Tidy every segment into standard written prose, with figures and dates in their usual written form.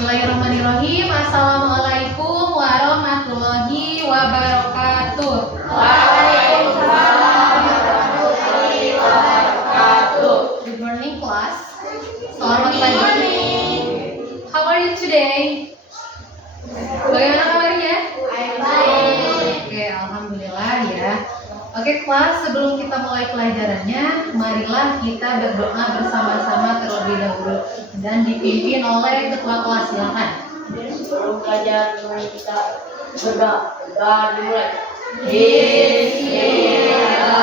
Bismillahirrahmanirrahim. Assalamualaikum warahmatullahi wabarakatuh. Waalaikumsalam warahmatullahi wabarakatuh. Good morning, class. Selamat pagi. How are you today? Bagaimana kabarnya? Oke, alhamdulillah ya. Oke, kelas, sebelum kita mulai pelajarannya, marilah kita berdoa bersama-sama terlebih dahulu dan dipimpin oleh ketua kelas. Silakan. Sebelum pelajaran mari kita berdoa dimulai. Bismillahirrahmanirrahim.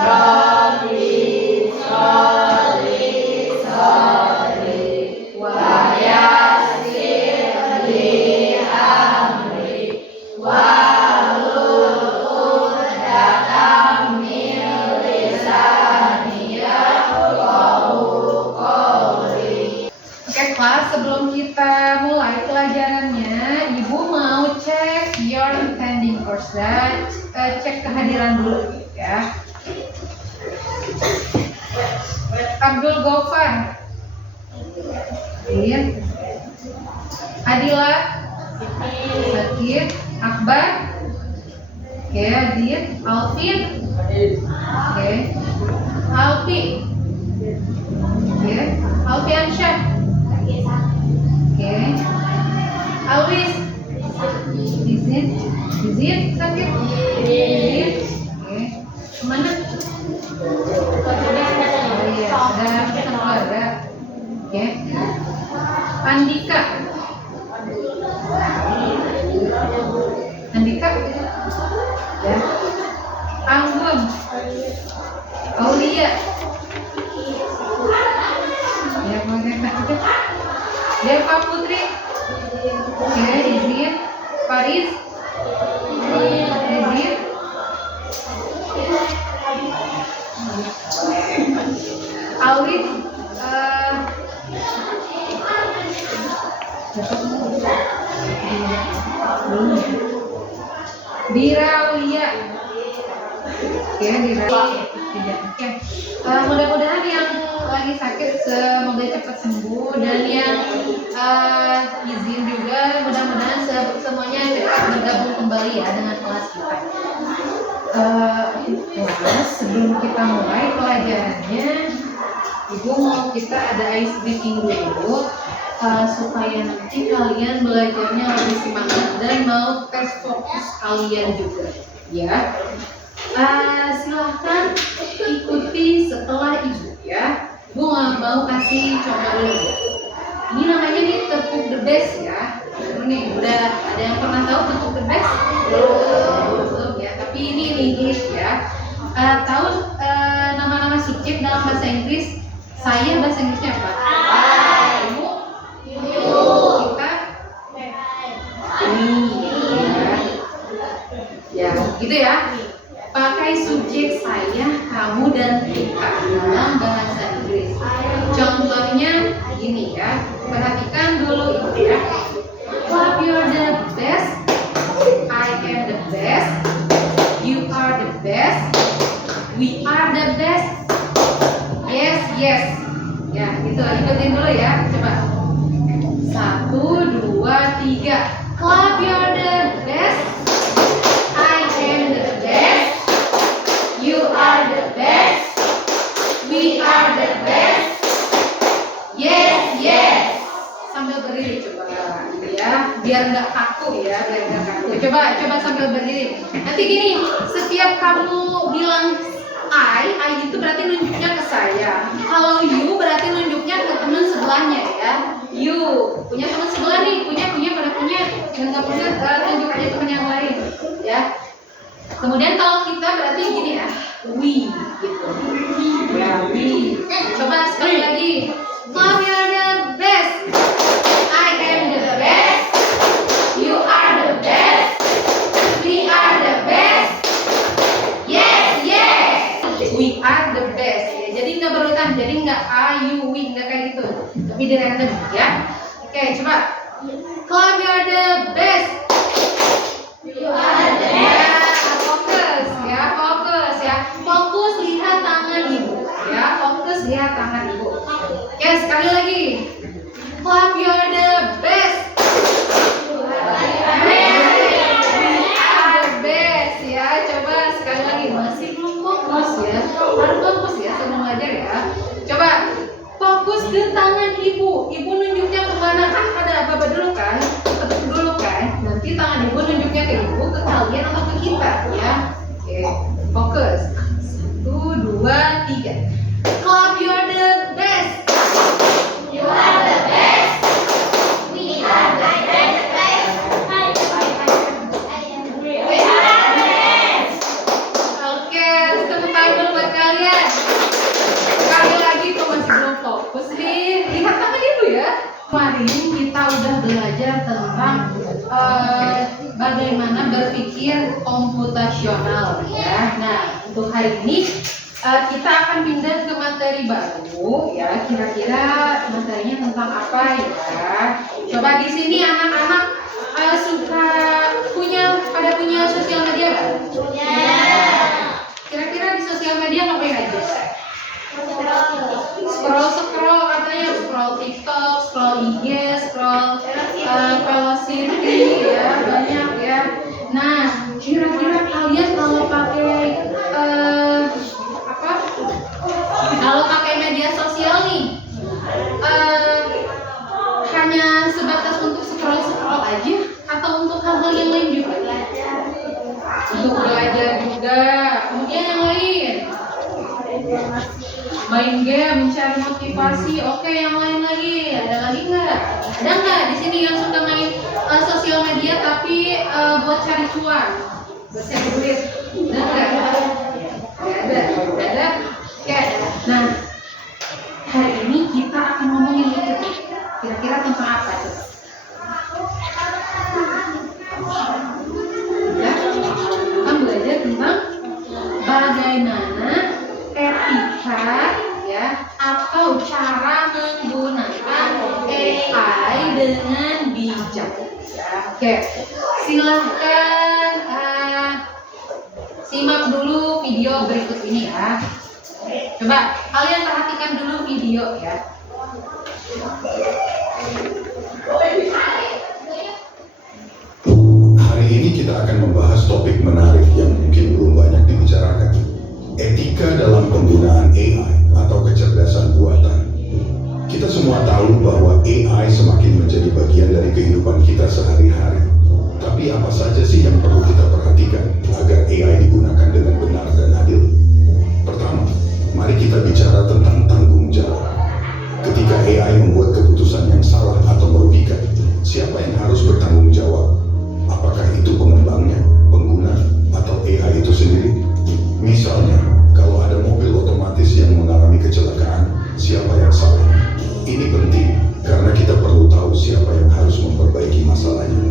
Rabbi sholli sholli wa yassir li amri wahlul uqdatam min lisani yafqahu qawli. Oke, kelas, sebelum kita mulai pelajarannya, Ibu mau cek your attending course dan cek kehadiran dulu ya. Abdul Gofar, Adila, Sakir, Akbar, oke, Adil, Alvin, oke, Alfi, oke, Alfiansyah, oke, Alwis, Izin, Sakir, Izin, oke, kemana? Oh iya, ada keluarga, oke, Andika, ya, Anggun, Aulia, ya, Deva Putri, oke, izin, Faris, izin, Alif, Dira Aulia, oke, Dira tidak, oke. Mudah-mudahan yang lagi sakit semoga cepat sembuh, dan yang izin juga mudah-mudahan semuanya cepat bergabung kembali ya dengan kelas kita. Kelas, sebelum kita mulai pelajarannya, Ibu mau kita ada ice breaking dulu supaya nanti kalian belajarnya lebih semangat dan mau tes fokus kalian juga ya. Silahkan ikuti setelah Ibu ya. Ibu mau kasih coba dulu. Ini namanya nih tepuk the best ya. Ini udah ada yang pernah tahu tepuk the best? Belum ya, tapi ini in English ya. Tahu nama-nama subjek dalam bahasa Inggris? Saya bahasa Inggrisnya apa? Kamu? Kita? Ya, gitu ya. Pakai subjek saya, kamu, dan kita dalam bahasa Inggris. Contohnya gini ya. Perhatikan dulu itu ya. Clap, you're the best. I am the best. You are the best. We are the best. Yes, yes. Ya, gitu. Ikutin dulu ya. Coba. 1, 2, 3. Clap, you're the best. I am the best. You are the best. We are the best. Yes, yes. Sambil berdiri coba ya, biar nggak kaku ya, biar nggak kaku. Coba sambil berdiri. Nanti gini, setiap kamu bilang I itu berarti nunjuknya ke saya. Kalau you berarti nunjuknya ke teman sebelahnya ya. You punya teman sebelah nih, punya pada punya. Yang nggak punya tunjuk aja teman yang lain ya. Kemudian kalau kita berarti gini ya, we gitu. Ya, we. Coba sekali lagi. Clap, you're the best. I am the best. You are the best. We are the best. Yes, yes. We are the best. Ya, jadi nggak berurutan, jadi nggak you, we, nggak kayak gitu. Tapi di random ya. Oke, coba. Clap, you're the best. You are the best. Fokus ya. Fokus lihat tangan ibu. ya tangan ibu. Oke, sekali lagi. Clap, you're the best. Best ya. Coba sekali lagi, masih belum fokus ya. Harus fokus ya sebelum belajar ya. Coba fokus ke tangan ibu. Ibu nunjuknya kemana? Kan ada apa dulu kan? Ketuk dulu kan? Nanti tangan ibu nunjuknya ke ibu, ke kalian atau ke kita ya. Oke, fokus. 1, 2, 3. Clap, you're the best. You are the best. We are the best. We are the best. Oke, tepuk tangan dulu buat kalian. Sekali lagi kok masih belum fokus nih. Lihat tangan ibu ya. Kemarin kita udah belajar tentang bagaimana berpikir komputasional ya. Nah, untuk hari ini kita akan pindah ke materi baru ya. Kira-kira materinya tentang apa ya? Coba di sini anak-anak suka pada punya sosial media nggak? Punya. Kira-kira di sosial media ngapain aja? Scroll katanya, scroll TikTok, scroll IG, scroll Velocity ya, banyak ya. Nah, kira-kira kalian kalau pakai kalau pakai media sosial nih hanya sebatas untuk scroll aja atau untuk hal-hal yang lain juga? Untuk belajar juga. Kemudian yang lain, main game, mencari motivasi. Oke, yang lain lagi, ada lagi nggak? Ada nggak di sini yang suka main sosial media tapi buat cari cuan, buat cari duit? Ada nggak? Ada. Oke. Nah, hari ini kita akan ngomongin itu. Kira-kira tentang apa tuh? Ya, akan belajar tentang bagaimana etika ya atau cara menggunakan AI dengan bijak. Ya, oke, silahkan simak dulu video berikut ini ya. Coba kalian perhatikan dulu video ya. Hari ini kita akan membahas topik menarik yang mungkin belum banyak dibicarakan. Etika dalam penggunaan AI atau kecerdasan buatan. Kita semua tahu bahwa AI semakin menjadi bagian dari kehidupan kita sehari-hari. Tapi apa saja sih yang perlu kita perhatikan agar AI digunakan dengan benar dan adil? Pertama, mari kita bicara tentang tanggung jawab. Ketika AI membuat keputusan yang salah atau merugikan, siapa yang harus bertanggung jawab? Apakah itu pengembangnya, pengguna, atau AI itu sendiri? Misalnya, kalau ada mobil otomatis yang mengalami kecelakaan, siapa yang salah? Ini penting karena kita perlu tahu siapa yang harus memperbaiki masalahnya.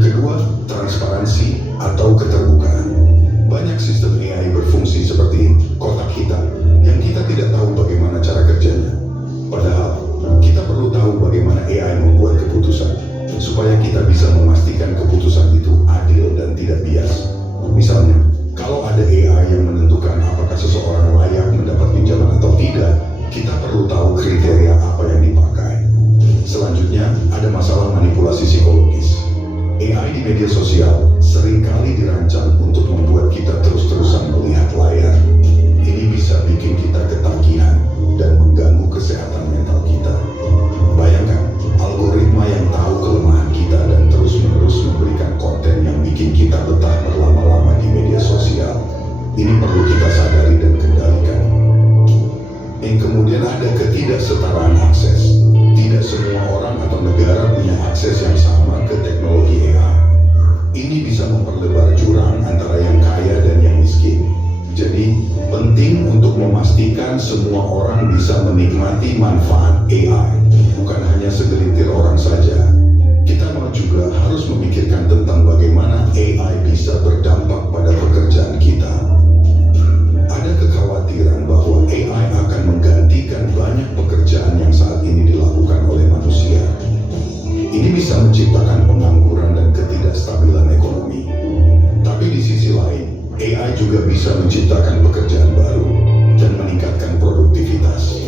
Kedua, transparansi atau keterbukaan. Banyak sistem AI berfungsi seperti kotak hitam yang kita tidak tahu bagaimana cara kerjanya. Padahal, kita perlu tahu bagaimana AI membuat keputusan supaya kita bisa memastikan keputusan itu adil dan tidak bias. Misalnya, kalau ada AI yang menentukan apakah seseorang layak mendapat pinjaman atau tidak, kita perlu tahu kriteria apa yang dipakai. Selanjutnya, ada masalah manipulasi psikologis. AI di media sosial seringkali dirancang untuk membuat kita terus-terusan melihat layar. Ini bisa bikin kita ketagihan dan mengganggu kesehatan mental kita. Bayangkan, algoritma yang tahu kelemahan kita dan terus-menerus memberikan konten yang bikin kita betah berlama-lama di media sosial. Ini perlu kita sadari dan kendalikan. Yang kemudian ada ketidaksetaraan akses. Tidak semua orang atau negara punya akses yang sama ke teknologi AI. Ini bisa memperlebar jurang antara yang kaya dan yang miskin. Jadi, penting untuk memastikan semua orang bisa menikmati manfaat AI, bukan hanya segelintir orang saja. Kita juga harus memikirkan tentang bagaimana AI bisa berdampak pada pekerjaan kita. Ada kekhawatiran bahwa AI akan menggantikan banyak pekerjaan yang saat ini dilakukan oleh manusia. Ini bisa menciptakan pengangguran dan ketidakstabilan ekonomi. Tapi di sisi lain, AI juga bisa menciptakan pekerjaan baru dan meningkatkan produktivitas.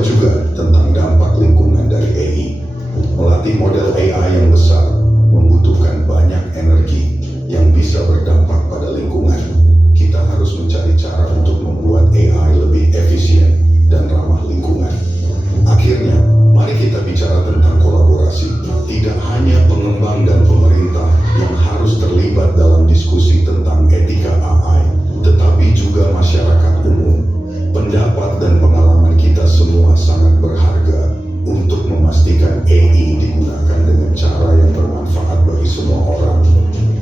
lupa juga tentang dampak lingkungan dari AI. Melatih model AI yang besar membutuhkan banyak energi yang bisa berdampak pada lingkungan. Kita harus mencari cara untuk membuat AI lebih efisien dan ramah lingkungan. Akhirnya, mari kita bicara tentang kolaborasi. Tidak hanya pengembang dan pemerintah yang harus terlibat dalam diskusi tentang etika AI, tetapi juga masyarakat umum. Pendapat dan pengalaman kita semua sangat berharga untuk memastikan AI digunakan dengan cara yang bermanfaat bagi semua orang.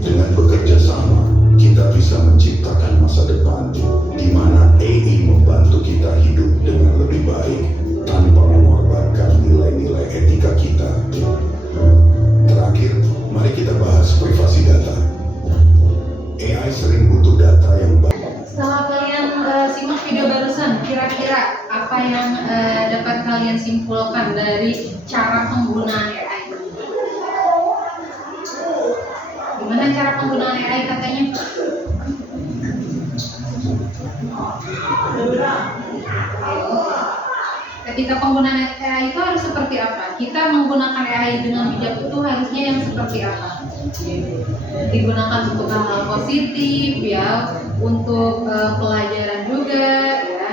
Dengan bekerja sama, kita bisa menciptakan masa depan di mana AI membantu kita hidup dengan lebih baik tanpa mengorbankan nilai-nilai etika kita. Terakhir, mari kita bahas privasi data. AI sering butuh data yang baik. Setelah kalian simak video barusan, kira-kira apa yang dapat kalian simpulkan dari cara penggunaan AI? Gimana cara penggunaan AI katanya? Ketika penggunaan AI itu harus seperti apa? Kita menggunakan AI dengan bijak itu harusnya yang seperti apa? Digunakan untuk hal-hal positif ya, untuk pelajaran juga ya.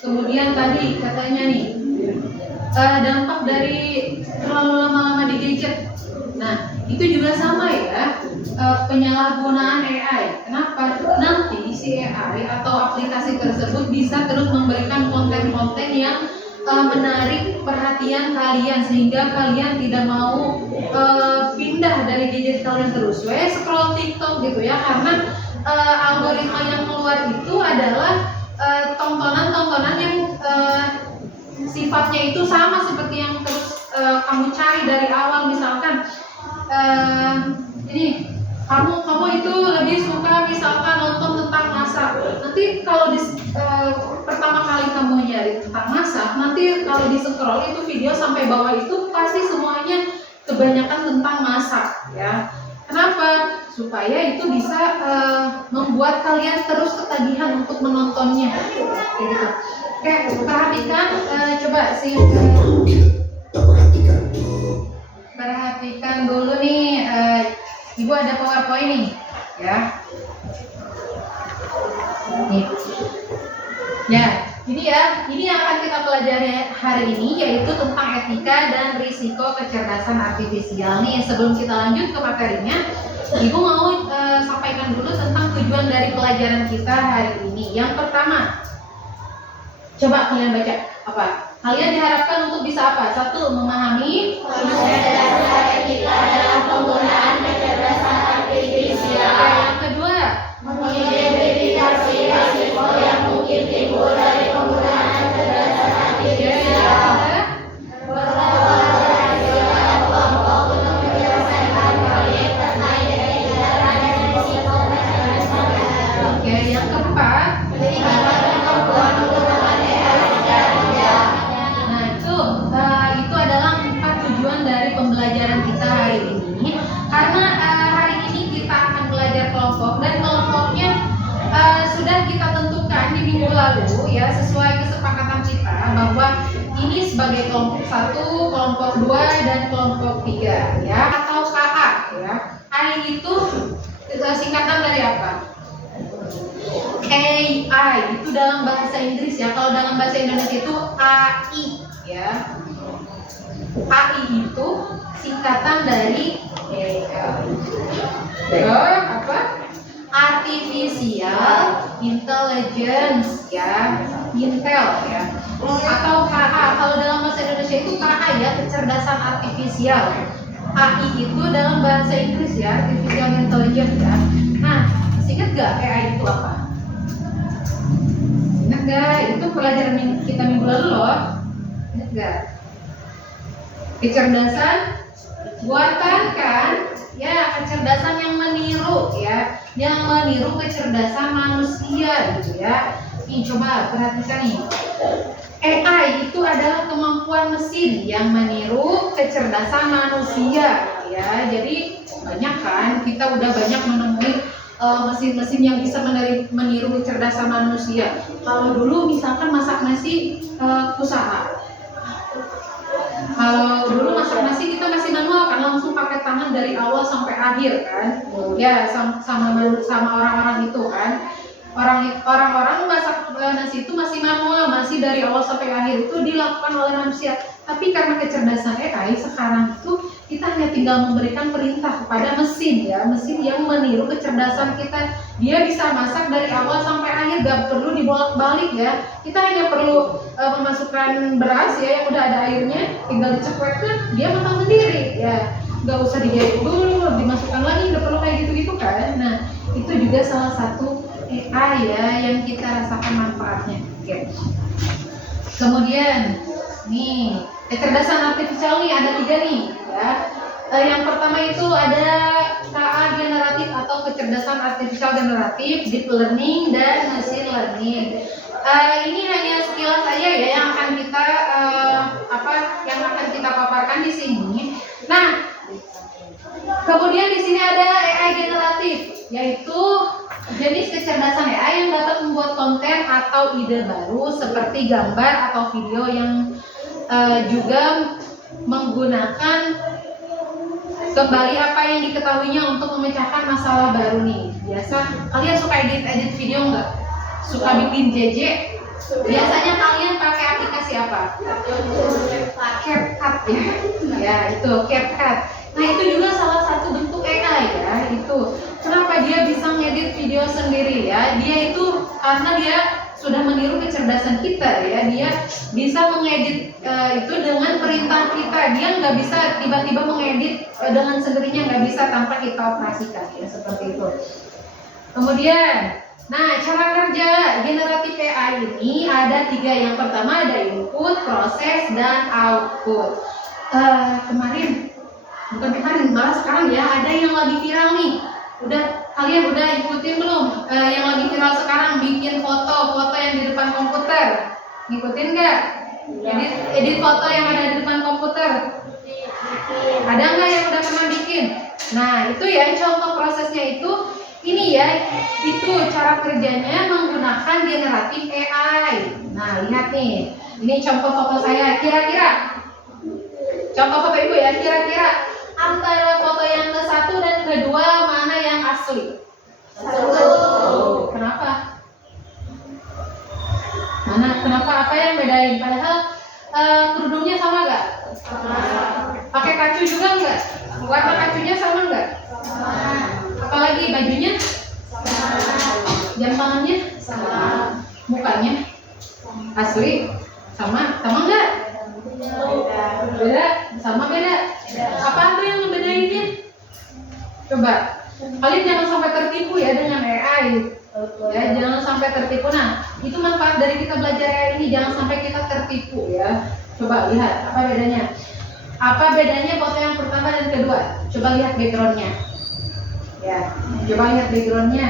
Kemudian tadi katanya nih dampak dari terlalu lama-lama di gadget. Nah itu juga sama ya, penyalahgunaan AI. Kenapa? Nanti si AI atau aplikasi tersebut bisa terus memberikan konten-konten yang menarik perhatian kalian sehingga kalian tidak mau pindah dari gadget kalian terus. Scroll TikTok gitu ya, karena algoritma yang keluar itu adalah tontonan-tontonan yang sifatnya itu sama seperti yang terus kamu cari dari awal. Misalkan ini kamu itu lebih suka misalkan nonton tentang masak. Nanti kalau pertama kali kamu nyari tentang masak, nanti kalau di scroll itu video sampai bawah itu pasti semuanya kebanyakan tentang masak ya. Kenapa? Supaya itu bisa membuat kalian terus ketagihan untuk menontonnya gitu. Oke, perhatikan coba sih Yang perlu kita perhatikan. perhatikan dulu nih, Ibu ada PowerPoint nih ya. Nih. Ya, ini yang akan kita pelajari hari ini yaitu tentang etika dan risiko kecerdasan artifisial. Nih, sebelum kita lanjut ke materinya, Ibu mau sampaikan dulu tentang tujuan dari pelajaran kita hari ini. Yang pertama, coba kalian baca apa? Kalian diharapkan untuk bisa apa? Satu, memahami Dasar etika dalam penggunaan kecerdasan artifisial. Yang kedua, Mengidentifikasi risiko yang mungkin timbul dari penggunaan kecerdasan artifisial. Berkolaborasi dengan kelompok untuk menyelesaikan proyek terkait dengan kebenaran dan risiko kecerdasan artifisial. Oke, yang keempat, Melibatkan kemampuan menggunakan AI secara bijak. nah itu adalah 4 tujuan dari pembelajaran kita hari ini. Karena hari ini kita akan belajar kelompok dan kelompoknya sudah kita tentukan di minggu lalu ya, sesuai kesepakatan kita bahwa ini sebagai kelompok 1, kelompok 2 dan kelompok 3 ya, atau KA ya. AI itu singkatan dari apa? AI itu dalam bahasa Inggris ya, kalau dalam bahasa Indonesia itu AI ya. AI itu singkatan dari apa? Artificial Intelligence ya, Intel ya. Atau KA, kalau dalam bahasa Indonesia itu KA ya, kecerdasan artifisial. AI itu dalam bahasa Inggris ya, Artificial Intelligence ya. Nah, ingat gak AI itu apa? Ingat gak? Itu pelajaran kita minggu lalu loh. Ingat gak? Kecerdasan buatan kan? Ya, kecerdasan yang meniru ya, yang meniru kecerdasan manusia gitu ya. Nih coba perhatikan nih. AI itu adalah kemampuan mesin yang meniru kecerdasan manusia ya. Jadi banyak kan, kita udah banyak menemui mesin-mesin yang bisa meniru kecerdasan manusia. Kalau dulu misalkan masak nasi usaha, Kalau dulu masak nasi kita masih manual kan, langsung pakai tangan dari awal sampai akhir kan. Ya sama orang-orang itu kan. Orang-orang masak nasi itu masih manual, masih dari awal sampai akhir itu dilakukan oleh manusia. Tapi karena kecerdasan AI sekarang itu kita hanya tinggal memberikan perintah kepada mesin ya, mesin yang meniru kecerdasan kita. Dia bisa masak dari awal sampai akhir, gak perlu dibolak-balik ya. Kita hanya perlu memasukkan beras ya yang udah ada airnya, tinggal dicekwekkan, dia matang sendiri ya. Gak usah dijahit dulu, dimasukkan lagi, gak perlu kayak gitu-gitu kan. Nah itu juga salah satu AI ya yang kita rasakan manfaatnya. Oke. Kemudian nih kecerdasan artifisial nih ada 3 nih ya. Yang pertama itu ada KA generatif atau kecerdasan artifisial generatif, deep learning dan machine learning. Ini hanya sekilas saja ya yang akan kita paparkan di sini. Nah, kemudian di sini ada AI generatif, yaitu jenis kecerdasan AI yang dapat membuat konten atau ide baru seperti gambar atau video yang juga menggunakan kembali apa yang diketahuinya untuk memecahkan masalah baru nih. Biasa kalian suka edit video nggak? Suka bikin JJ? Biasanya kalian pakai aplikasi apa? CapCut ya. Ya itu CapCut. Nah itu juga salah satu bentuk AI ya. Itu kenapa dia bisa ngedit video sendiri ya? Dia itu karena dia sudah meniru kecerdasan kita ya. Dia bisa mengedit itu dengan perintah kita. Dia nggak bisa tiba-tiba mengedit dengan sendirinya, nggak bisa tanpa kita operasikan ya, seperti itu. Kemudian, nah cara kerja generatif AI ini ada 3. Yang pertama ada input, proses, dan output. Bukan kemarin, malah sekarang ya ada yang lagi viral nih. Kalian udah ikutin belum? Yang lagi viral sekarang bikin foto yang di depan komputer. Ngikutin nggak? Edit foto yang ada di depan komputer. Ada nggak yang udah pernah bikin? Nah itu ya contoh prosesnya itu. Ini ya, itu cara kerjanya menggunakan generatif AI. Nah lihat nih, ini contoh foto saya. Kira-kira contoh foto ibu ya, kira-kira antara foto yang ke-1 dan ke-2 mana yang asli? 1. Kenapa? Kenapa? Apa yang bedain? Padahal kerudungnya sama nggak? Sama. Pakai kacu juga nggak? Warna kacunya sama nggak? Sama. Apalagi bajunya? Sama. Jam tangannya? Sama. Mukanya? Asli? Sama nggak? Beda? Sama beda? Apa tuh yang ngebedainnya? Coba, kalian jangan sampai tertipu ya dengan AI. Ya, jangan sampai tertipu. Nah, itu manfaat dari kita belajar AI ini, jangan sampai kita tertipu ya. Coba lihat apa bedanya. Apa bedanya foto yang pertama dan kedua? Coba lihat backgroundnya. Ya, coba lihat backgroundnya.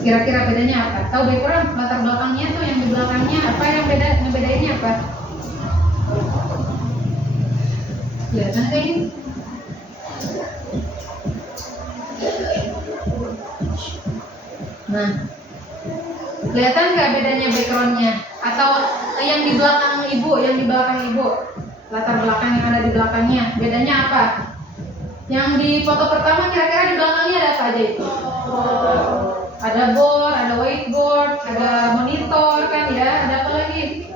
Kira-kira bedanya apa? Tahu background latar belakangnya tuh yang di belakangnya apa yang ngebedainnya apa? Kelihatan kan ini? Nah, kelihatan nggak bedanya backgroundnya? Atau yang di belakang ibu, latar belakang yang ada di belakangnya, bedanya apa? Yang di foto pertama kira-kira di belakangnya ada apa aja itu? Ada board, ada whiteboard, ada monitor kan ya, ada apa lagi?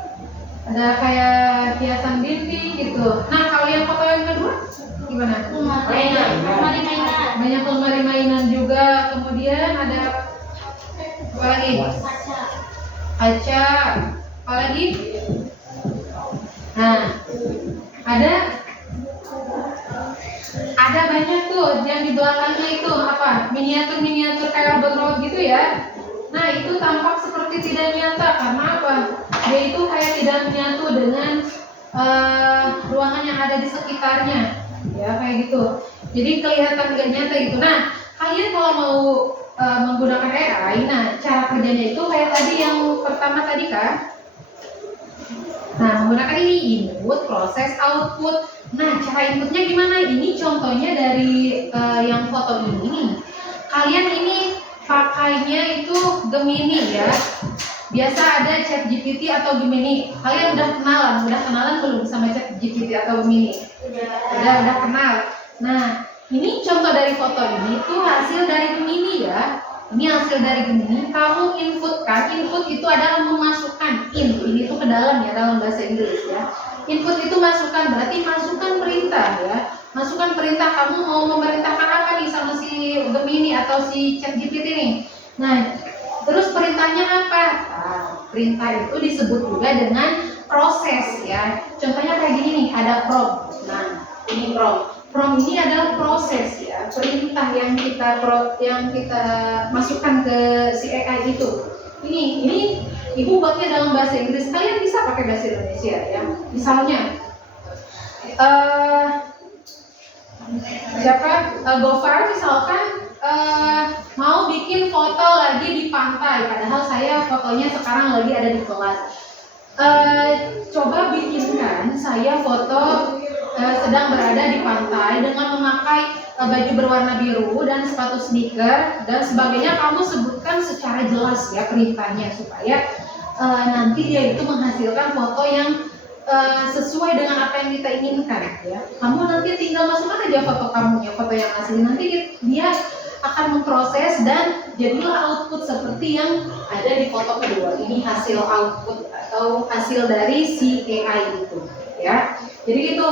Ada kayak hiasan dinding gitu. Nah kalau yang foto yang kedua gimana? Lemari mainan. Banyak lemari mainan juga. Kemudian ada apa lagi? Kaca. Apa lagi? Nah ada banyak tuh yang di belakangnya itu apa? Miniatur kayak robot gitu ya. Nah itu tampak seperti tidak nyata karena apa? Dia itu kayak tidak menyatu dengan ruangan yang ada di sekitarnya, ya kayak gitu. Jadi kelihatan tidak nyata gitu. Nah kalian kalau mau menggunakan AI, nah cara kerjanya itu kayak tadi yang pertama tadi kan. Nah menggunakan ini input, proses, output. Nah cara inputnya gimana? Ini contohnya dari yang foto ini. Kalian ini pakainya itu Gemini ya. biasa ada ChatGPT atau Gemini. Kalian udah kenalan belum sama ChatGPT atau Gemini? Udah kenal. Nah, ini contoh dari foto ini tuh hasil dari Gemini ya. Ini hasil dari Gemini. Kamu input itu adalah memasukkan ini tuh ke dalam ya, dalam bahasa Inggris ya. Input itu masukkan, berarti masukkan perintah ya. Masukkan perintah, kamu mau memerintahkan apa nih sama si Gemini atau si ChatGPT nih. Nah, terus perintahnya apa? Nah, perintah itu disebut juga dengan proses ya. Contohnya kayak gini nih, ada prompt. Nah, ini prompt. Prompt ini adalah proses ya, perintah yang kita masukkan ke si AI itu. Ini ibu buatnya dalam bahasa Inggris, kalian bisa pakai bahasa Indonesia ya. Misalnya, Gofar misalkan mau bikin foto lagi di pantai, padahal saya fotonya sekarang lagi ada di kelas. Coba bikinkan saya foto sedang berada di pantai dengan memakai baju berwarna biru dan sepatu sneaker dan sebagainya. Kamu sebutkan secara jelas ya perintahnya supaya nanti dia itu menghasilkan foto yang sesuai dengan apa yang kita inginkan ya. Kamu nanti tinggal masukkan aja foto kamu ya, foto yang asli, nanti dia akan memproses dan jadilah output seperti yang ada di foto kedua. Ini hasil output atau hasil dari si AI itu ya. Jadi gitu.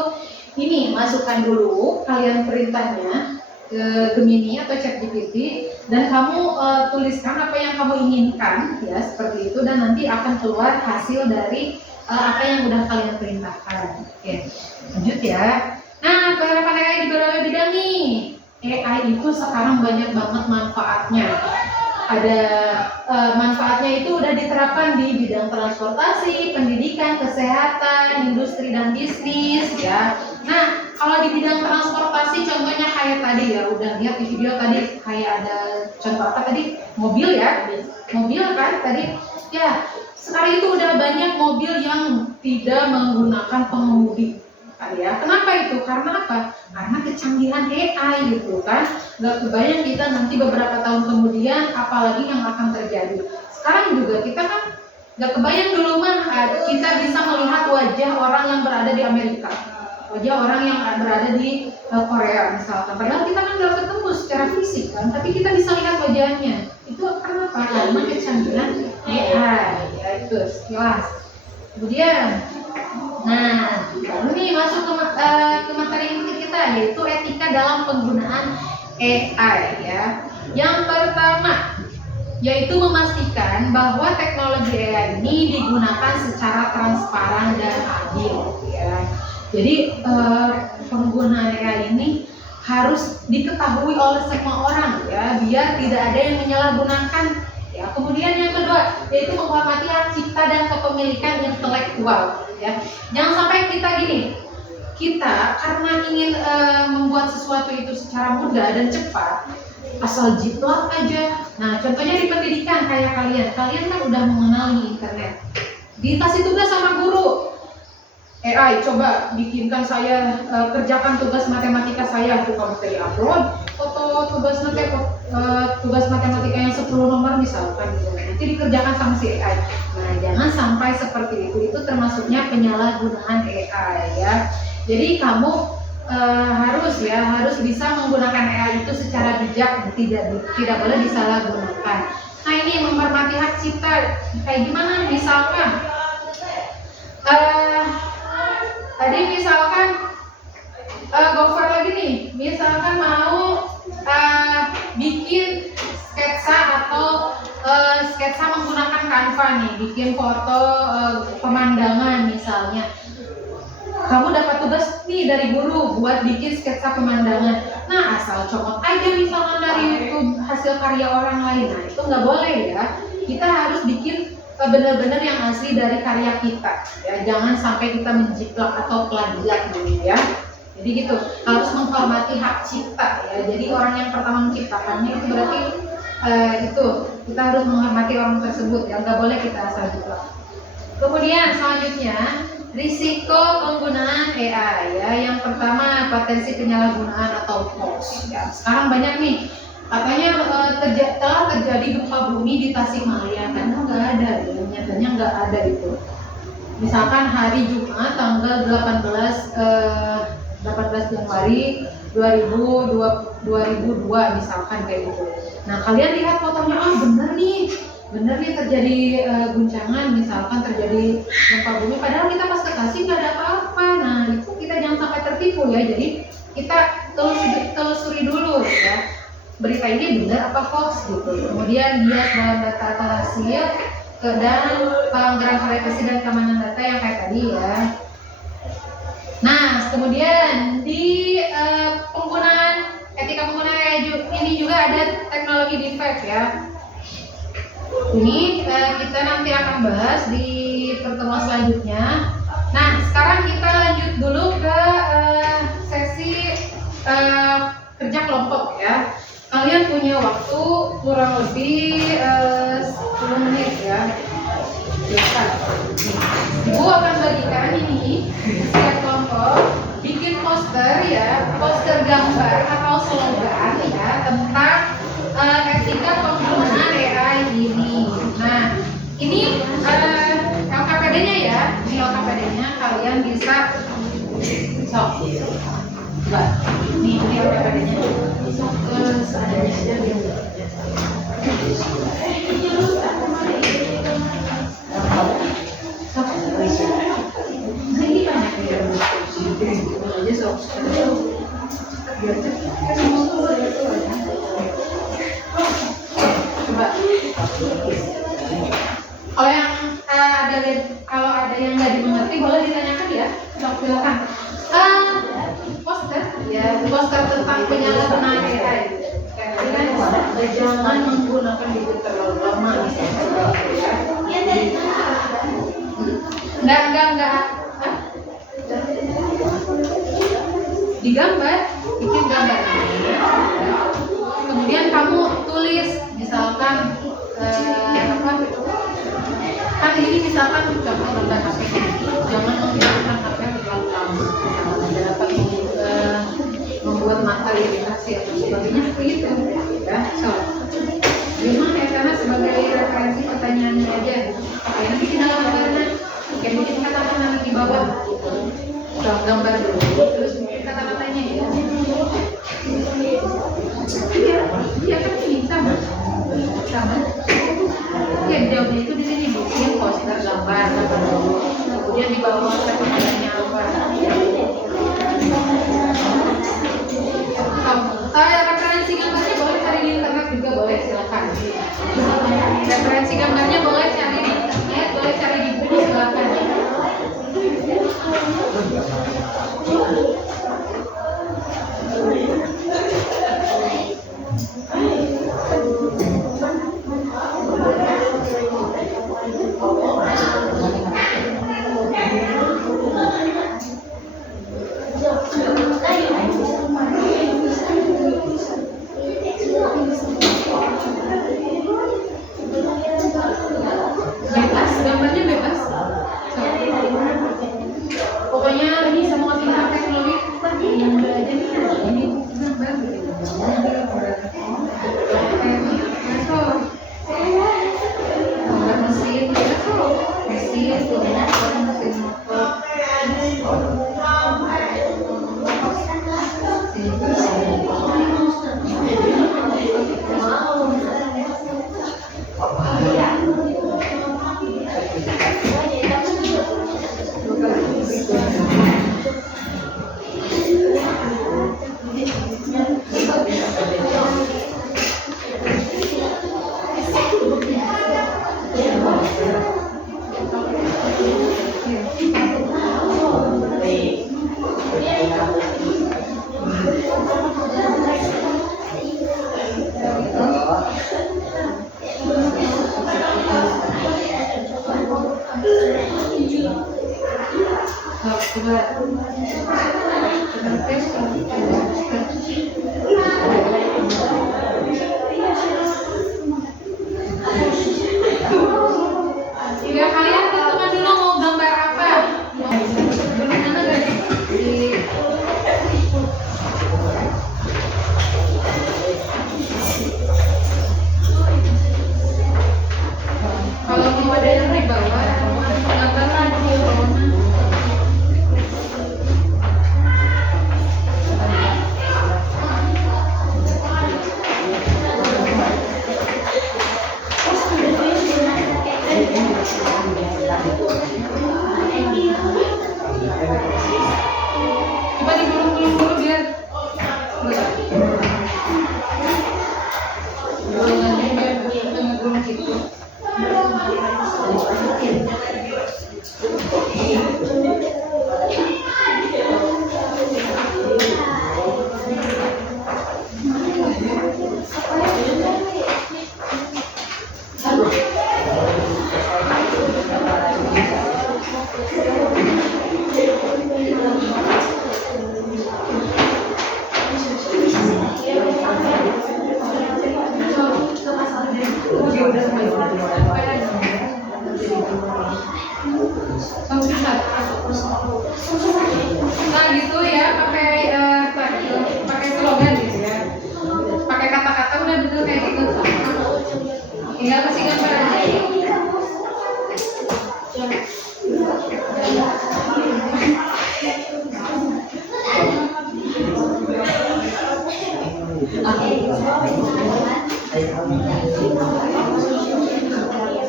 Ini masukkan dulu kalian perintahnya ke Gemini atau ChatGPT dan kamu tuliskan apa yang kamu inginkan ya, seperti itu, dan nanti akan keluar hasil dari apa yang udah kalian perintahkan. Oke, lanjut ya. Nah, penerapan AI di berbagai bidang nih. AI itu sekarang banyak banget manfaatnya. Ada manfaatnya itu udah diterapkan di bidang transportasi, pendidikan, kesehatan, industri dan bisnis ya. Nah, kalau di bidang transportasi contohnya kayak tadi ya, udah lihat di video tadi kayak ada contoh apa tadi? Mobil ya. Mobil kan tadi. Ya, sekarang itu udah banyak mobil yang tidak menggunakan pengemudi. Ya, kenapa itu? Karena apa? Karena kecanggihan AI gitu kan. Gak kebayang kita nanti beberapa tahun kemudian apalagi yang akan terjadi. Sekarang juga kita kan gak kebayang dulu mah kita bisa melihat wajah orang yang berada di Amerika, wajah orang yang berada di Korea misalkan. Padahal kita kan gak ketemu secara fisik kan, tapi kita bisa lihat wajahnya. Itu karena apa? Karena kecanggihan AI. Ya itu jelas. Kemudian nah, ini masuk ke materi inti kita, yaitu etika dalam penggunaan AI ya. Yang pertama, yaitu memastikan bahwa teknologi AI ini digunakan secara transparan dan adil ya. Jadi penggunaan AI ini harus diketahui oleh semua orang ya, biar tidak ada yang menyalahgunakan. Ya, kemudian yang kedua yaitu menghormati hak cipta dan kepemilikan intelektual ya. Jangan sampai kita karena ingin membuat sesuatu itu secara mudah dan cepat asal jiplak aja. Nah, contohnya di pendidikan kayak kalian kan udah mengenali internet, dikasih tugas sama guru, AI coba bikinkan saya kerjakan tugas matematika saya, tuh kamu tadi upload foto tugas matematika yang 10 nomor misalkan gitu. Nanti dikerjakan sama si AI. Nah, jangan sampai seperti itu termasuknya penyalahgunaan AI ya. Jadi kamu harus bisa menggunakan AI itu secara bijak, tidak boleh disalahgunakan. Nah, ini menghormati hak cipta kayak gimana? Misalkan tadi misalkan Gofar lagi nih, misalkan mau bikin sketsa atau sketsa menggunakan Canva nih, bikin foto pemandangan misalnya. Kamu dapat tugas nih dari guru buat bikin sketsa pemandangan. Nah, asal comot aja misalkan dari YouTube hasil karya orang lain. Nah, itu nggak boleh ya. Kita harus bikin benar-benar yang asli dari karya kita ya. Jangan sampai kita menjiplak atau plagiat gitu ya. Jadi gitu, harus menghormati hak cipta ya. Jadi orang yang pertama menciptakannya itu berarti itu kita harus menghormati orang tersebut ya, nggak boleh kita asal jiplak. Kemudian selanjutnya risiko penggunaan AI ya. Yang pertama potensi penyalahgunaan atau hoax ya. Sekarang banyak nih Katanya telah terjadi gempa bumi di Tasikmalaya, karena nggak ada, ya. Nyatanya nggak ada itu. Misalkan hari Jumat tanggal 18 Januari 2002 misalkan kayak gitu. Nah kalian lihat fotonya, bener nih terjadi guncangan, misalkan terjadi gempa bumi, padahal kita pas ke Tasik nggak ada apa-apa. Nah itu kita jangan sampai tertipu ya. Jadi kita telusuri dulu ya, berita ini benar apa hoax gitu. Kemudian bias bahan data atau hasil dan pelanggaran privasi dan keamanan data yang kayak tadi ya. Nah kemudian di etika penggunaan ini juga ada teknologi defect ya. Ini kita nanti akan bahas di pertemuan selanjutnya. Nah sekarang kita lanjut dulu ke sesi kerja kelompok ya. Kalian punya waktu kurang lebih 10 menit ya. Silakan. Ibu akan bagikan ini setiap kelompok bikin poster ya, poster gambar atau slogan ya tentang etika penggunaan AI ini. Nah, ini LKPD-nya ya. Ini LKPD-nya kalian bisa coba. Ini LKPD-nya. Terus ada ini banyak ya. Aja sok. Coba. Kalau ada yang nggak dimengerti boleh ditanyakan ya. Silakan. Poster ya, poster tentang penyalahgunaan AI. Jangan menggunakan buku terlalu lama misalnya. Enggak. Digambar, bikin gambar. Kemudian kamu tulis misalkan kan ini misalkan contoh tentang HP. Jangan menggunakan HP terlalu lama. Misalnya dapat membuat mata iritasi atau sebagainya seperti itu ya. Gimana ya, karena sebagai referensi pertanyaannya aja. Kalian bikin gambarnya, bikin kata-kata di bawah gitu. Gambar dulu, terus bikin kata-katanya ya. Iya kan ini sama. Ya jawabnya itu di sini bikin poster gambar dulu. Kemudian di bawah kata-katanya apa? Referensi gambarnya boleh cari di internet juga boleh, silakan. Referensi gambarnya boleh cari di internet, boleh cari di buku, silakan. Bebas, gambarnya bebas. Pokoknya ini semua tentang teknologi yang belajar ini gambar mesin Ya kalian tentukan dulu mau gambar apa. Bagaimana guys? Tinggal kasih gambar aja.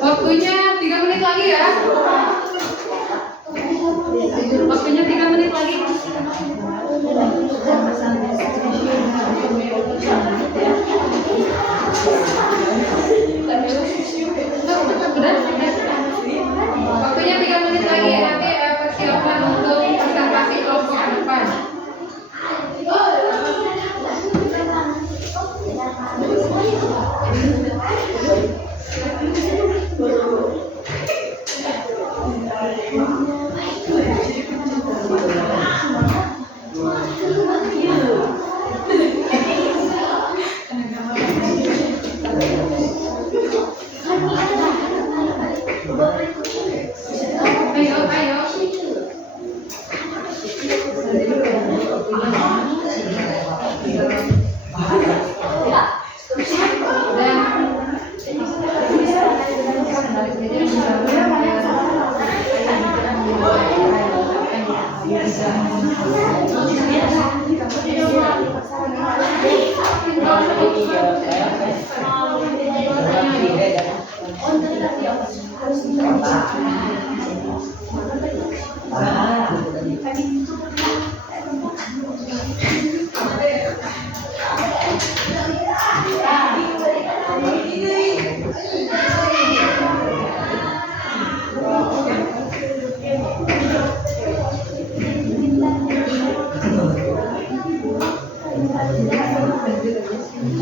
Waktunya 3 menit lagi ya. Waktunya 3 menit lagi. Waktunya 3 menit lagi. Nanti persiapan untuk presentasi kelompok ke depan.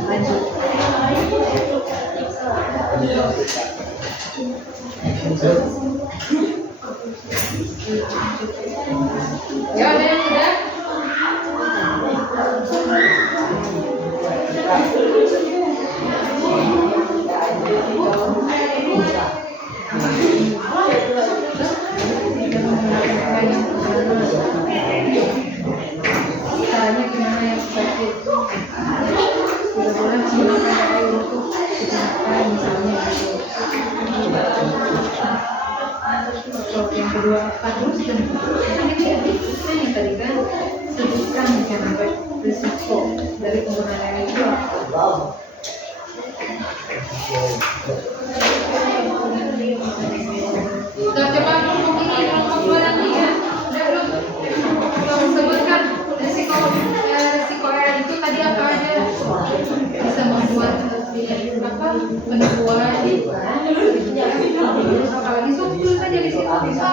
Ayo. Ya, ada yang sudah? Caranya gimana yang seperti itu? Sudah boleh menggunakan air untuk digunakan misalnya gitu. Untuk yang kedua apa terus dan ini tadi kan sebutkan jangan berisiko dari penggunaan air itu apa? Sudah coba kelompok ini kelompok dua nanti ya. Sudah belum? Sebutkan risiko air itu tadi apa aja? Bisa membuat apa? Penipuan, apalagi subtil saja di situ bisa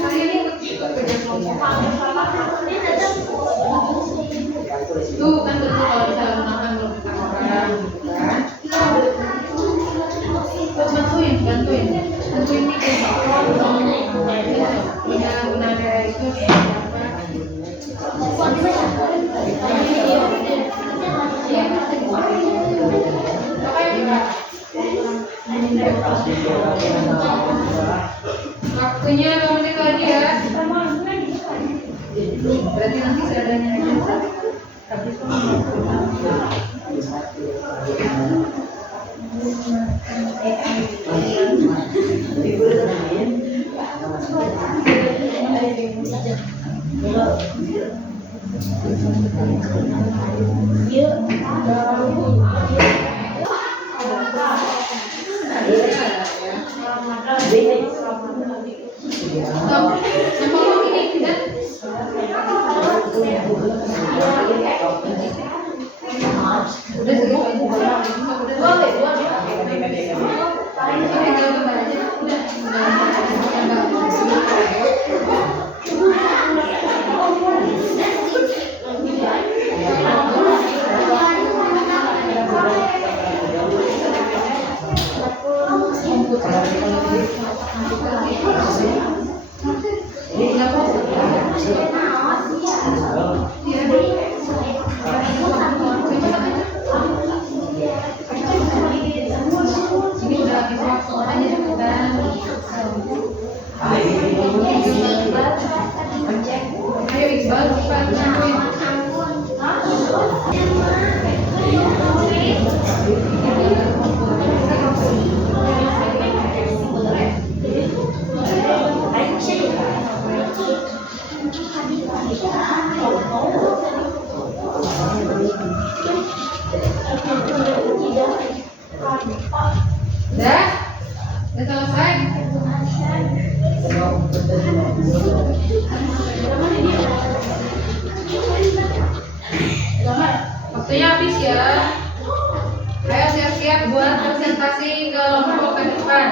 kalian ikut kerja kelompok. Itu kan tentu kalau bisa gunakan merupakan orang, kan? Bantuin nih guna daerah itu apa? Waktunya 2 menit lagi ya. Berarti nanti seadanya aja. Ayo Iqbal, cepat. Udah? Udah selesai? Waktunya habis ya. Ayo siap-siap buat presentasi ke kelompok ke depan.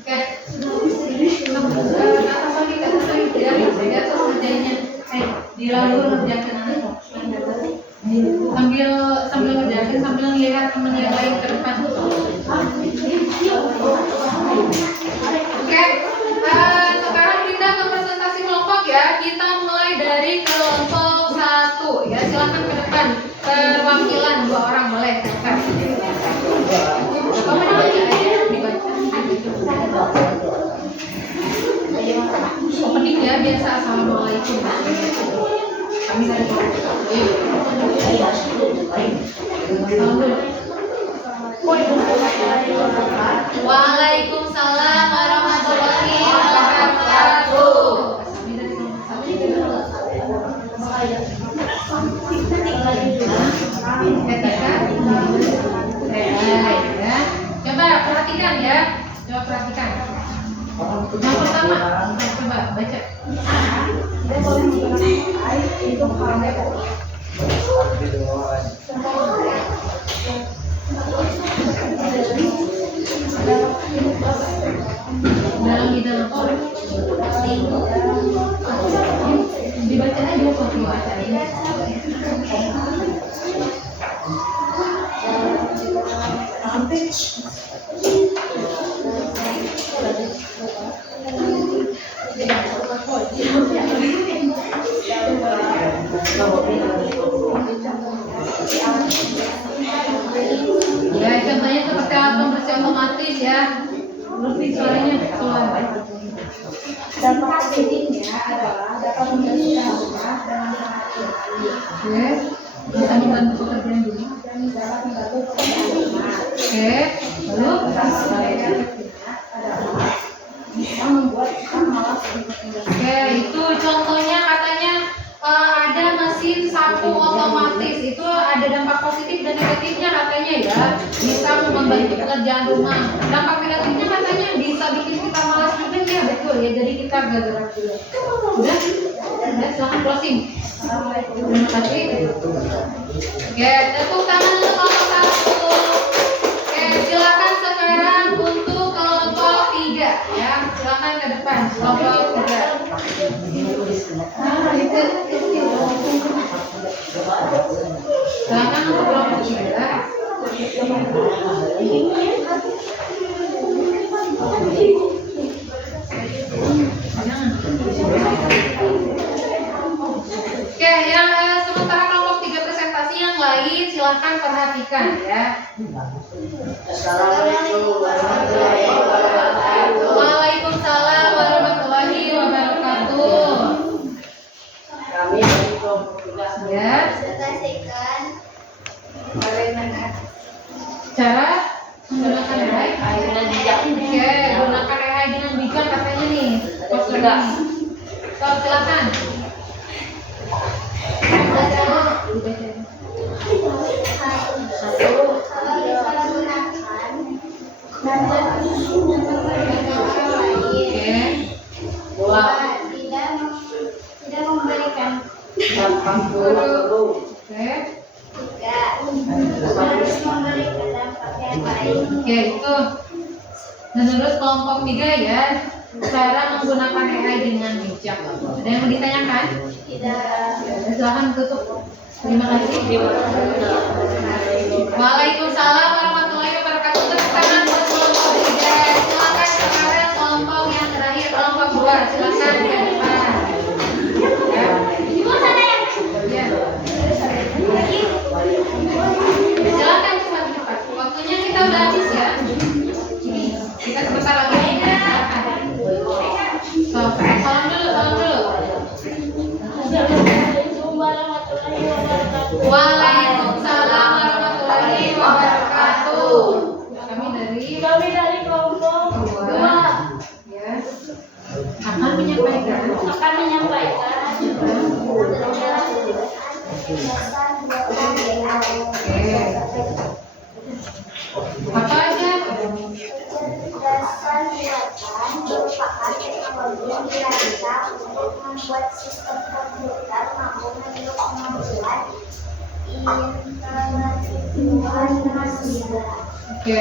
Oke. Dilalur ngerjakan sambil ngerjakan sambil ngelihat temen yang lain ke depan. Oke, sekarang pindah ke presentasi kelompok ya. Kita mulai dari kelompok 1 ya. Silakan ke depan. Perwakilan 2 orang boleh. Kamu dibaca. Opening ya biasa. Assalamualaikum. Kami dari Waalaikumsalam warahmatullahi wabarakatuh. Coba perhatikan ya. Coba perhatikan. Yang pertama, coba baca. Di dalam dibaca aja waktu bacanya. Ya, contohnya seperti alat pembersih otomatis ya. Lebih suaranya keluar. Dampak positifnya adalah dapat membersihkan rumah dengan sangat Oke, bisa membantu pekerjaan dulu. dan dapat membantu pekerjaan rumah. Oke, lalu Bisa membuat kita malas untuk membersihkan. Oke, itu contohnya katanya ada mesin sapu otomatis. Itu ada dampak positif dan negatifnya katanya ya. Bisa membantu pekerjaan rumah. Dampak negatifnya katanya bisa bikin kita malas juga ya, betul ya. Jadi kita gak gerak dulu. Udah, silakan closing. Terima kasih. Oke, tepuk tangan untuk kelompok 1. Oke, silakan sekarang untuk kelompok 3 ya. Silakan ke depan kelompok 3. Silakan untuk kelompok 3. Oke, yang sementara kelompok 3 presentasi yang lain silahkan perhatikan ya. Assalamualaikum warahmatullahi wabarakatuh. Waalaikumsalam warahmatullahi wabarakatuh. Kami dari kelompok 3 Ya, presentasikan bagaimana cara menggunakan AI. dengan bijak. Oke, gunakan AI dengan bijak katanya nih. Juga. So, silakan. Kalau bisa menggunakan dan tisu dengan orang lain, Oke. tidak memberikan Oke. harus memberikan dampak yang baik. Oke, itu menurut kelompok 3 ya, cara menggunakan AI dengan bijak. Ada yang mau ditanyakan? Tidak. Silakan tutup. Terima kasih. Waalaikumsalam warahmatullahi wabarakatuh. Tepuk tangan buat kelompok 3. Silakan sekarang kelompok yang terakhir, kelompok 2. Silakan ke depan. Ya. Ya. Silakan cepat-cepat. Waktunya kita udah habis ya. Waalaikumsalam warahmatullahi wabarakatuh. Kami dari kelompok 2 ya akan menyampaikan apa aja? Kecerdasan buatan merupakan teknologi yang dirancang untuk membuat sistem komputer mampu meniru kemampuan intelektual. Oke,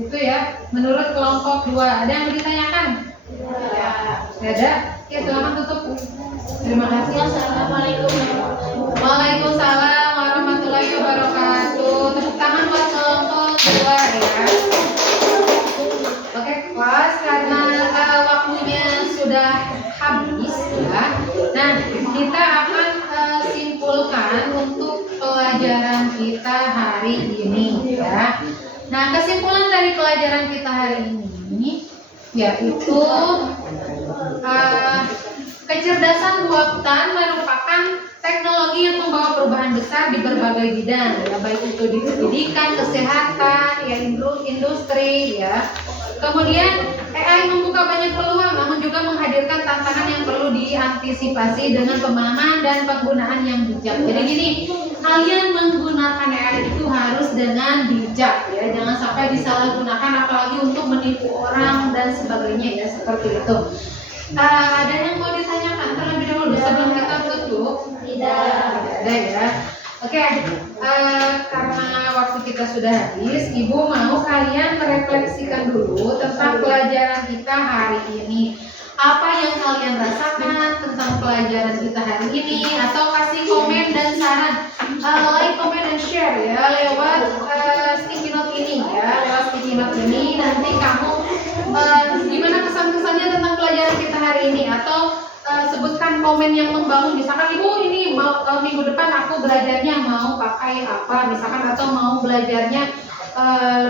itu ya. Menurut kelompok 2 ada yang mau ditanyakan? Ya, ada. Ya, silakan tutup. Terima kasih. Assalamualaikum. Waalaikumsalam warahmatullahi wabarakatuh. Tepuk tangan buat kelompok 2 ya. Oke, kelas karena waktunya sudah habis ya. Nah, kita akan simpulkan untuk pelajaran kita hari ini ya. Nah, kesimpulan dari pelajaran kita hari ini yaitu kecerdasan buatan merupakan teknologi yang membawa perubahan besar di berbagai bidang ya, baik itu di pendidikan, kesehatan, ya industri ya. Kemudian AI membuka banyak peluang namun juga menghadirkan tantangan yang perlu diantisipasi dengan pemahaman dan penggunaan yang bijak. Jadi gini, kalian menggunakan AI itu harus dengan bijak ya, jangan sampai disalahgunakan apalagi untuk menipu orang dan sebagainya ya, seperti itu. Ada yang mau ditanyakan terlebih dahulu sebelum kita tutup? Tidak ada ya. Oke, karena waktu kita sudah habis, Ibu mau kalian merefleksikan dulu tentang pelajaran kita hari ini. Apa yang kalian rasakan tentang pelajaran kita hari ini? Atau kasih komen dan saran, like, comment, dan share ya lewat sticky note ini ya. Lewat sticky note ini nanti kamu gimana kesan-kesannya tentang pelajaran kita hari ini, atau sebutkan komen yang membangun. Misalkan Ibu ini mau minggu depan aku belajarnya mau pakai apa misalkan, atau mau belajarnya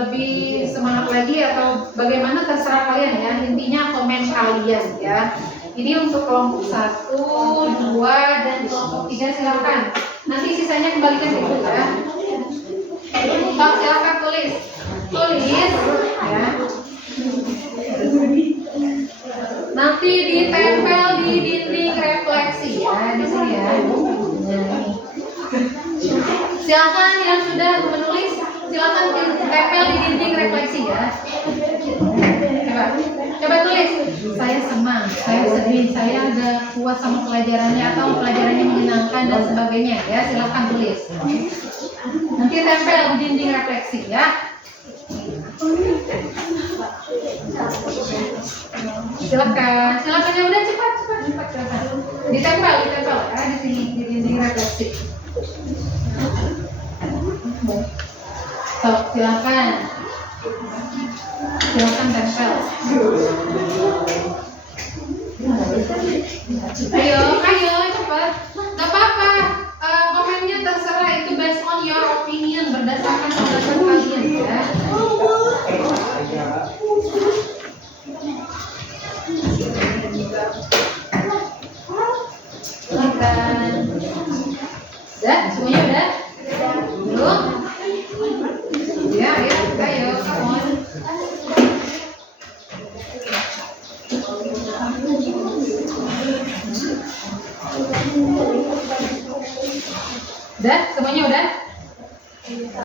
lebih semangat lagi atau bagaimana, terserah kalian ya. Intinya komen kalian ya. Ini untuk kelompok 1, 2, dan kelompok 3 silakan. Nanti sisanya kembalikan ke Ibu ya. Pak, silakan tulis ya. Nanti ditempel di dinding refleksi ya, di sini ya. Silakan yang sudah menulis, silakan ditempel di dinding refleksi ya. Coba tulis. Saya senang, saya sedih, saya agak puas sama pelajarannya atau pelajarannya menyenangkan dan sebagainya ya. Silakan tulis. Nanti tempel di dinding refleksi ya. Silakan yang udah cepat silakan. Ditempel ya di sini di dinding refleksi. So, silakan tempel. Ayo cepat. Gak apa-apa. Komennya terserah, itu based on your opinion, berdasarkan pendapat kalian ya. Udah? Semuanya udah? Belum? Ya, ayo, come on. Udah? Semuanya udah?